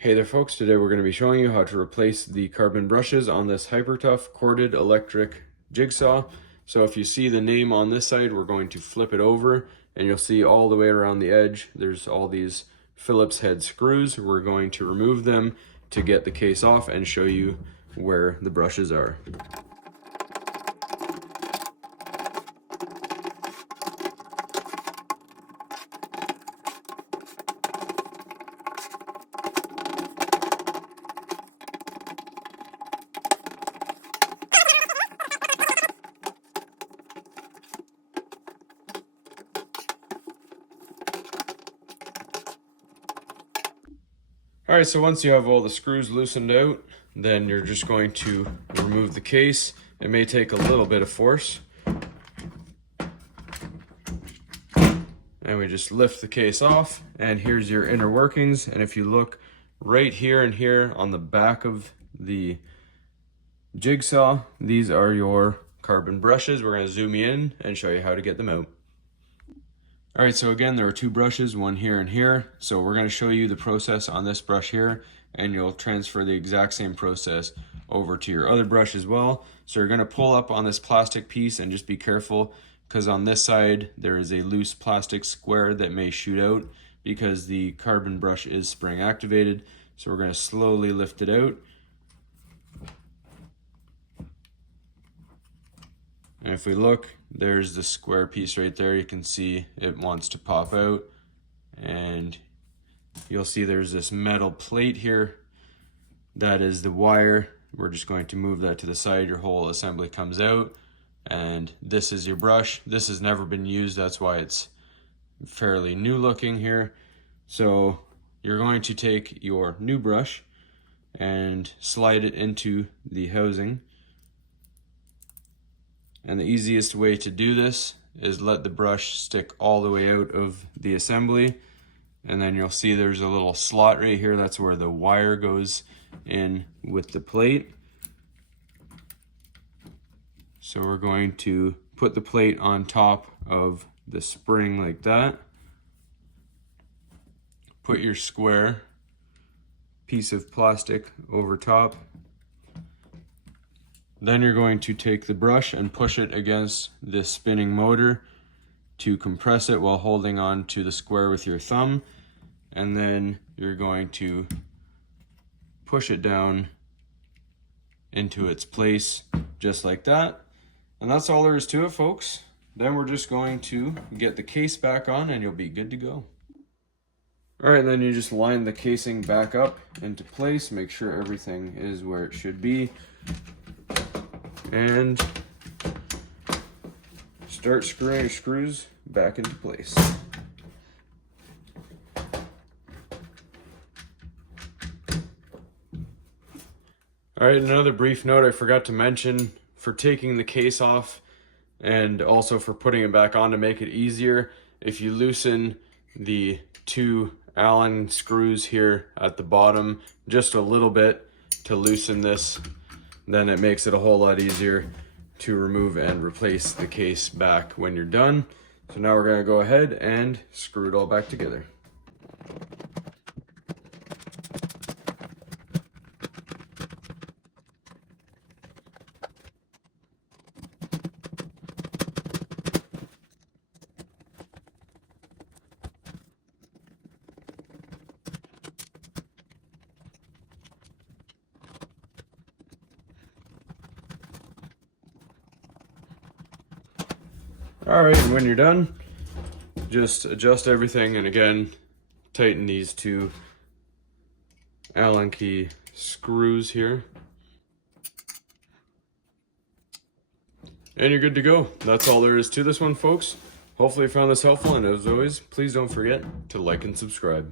Hey there folks, today we're going to be showing you how to replace the carbon brushes on this HyperTough corded electric jigsaw. So if you see the name on this side, we're going to flip it over and you'll see all the way around the edge, there's all these Phillips head screws. We're going to remove them to get the case off and show you where the brushes are. All right, so once you have all the screws loosened out, then you're just going to remove the case. It may take a little bit of force. And we just lift the case off, and here's your inner workings. And if you look right here and here on the back of the jigsaw, these are your carbon brushes. We're gonna zoom in and show you how to get them out. All right, so again, there are two brushes, one here and here. So we're gonna show you the process on this brush here, and you'll transfer the exact same process over to your other brush as well. So you're gonna pull up on this plastic piece and just be careful, because on this side, there is a loose plastic square that may shoot out because the carbon brush is spring activated. So we're gonna slowly lift it out. And if we look, there's the square piece right there. You can see it wants to pop out, and you'll see there's this metal plate here. That is the wire. We're just going to move that to the side. Your whole assembly comes out, and this is your brush. This has never been used. That's why it's fairly new looking here. So you're going to take your new brush and slide it into the housing. And the easiest way to do this is let the brush stick all the way out of the assembly. And then you'll see there's a little slot right here. That's where the wire goes in with the plate. So we're going to put the plate on top of the spring like that. Put your square piece of plastic over top. Then you're going to take the brush and push it against this spinning motor to compress it while holding on to the square with your thumb. And then you're going to push it down into its place just like that. And that's all there is to it, folks. Then we're just going to get the case back on and you'll be good to go. All right, then you just line the casing back up into place. Make sure everything is where it should be. And start screwing your screws back into place. All right, another brief note I forgot to mention: for taking the case off and also for putting it back on to make it easier, if you loosen the two Allen screws here at the bottom just a little bit to loosen this, then it makes it a whole lot easier to remove and replace the case back when you're done. So now we're gonna go ahead and screw it all back together. All right, and when you're done, just adjust everything, and again, tighten these two Allen key screws here. And you're good to go. That's all there is to this one, folks. Hopefully you found this helpful, and as always, please don't forget to like and subscribe.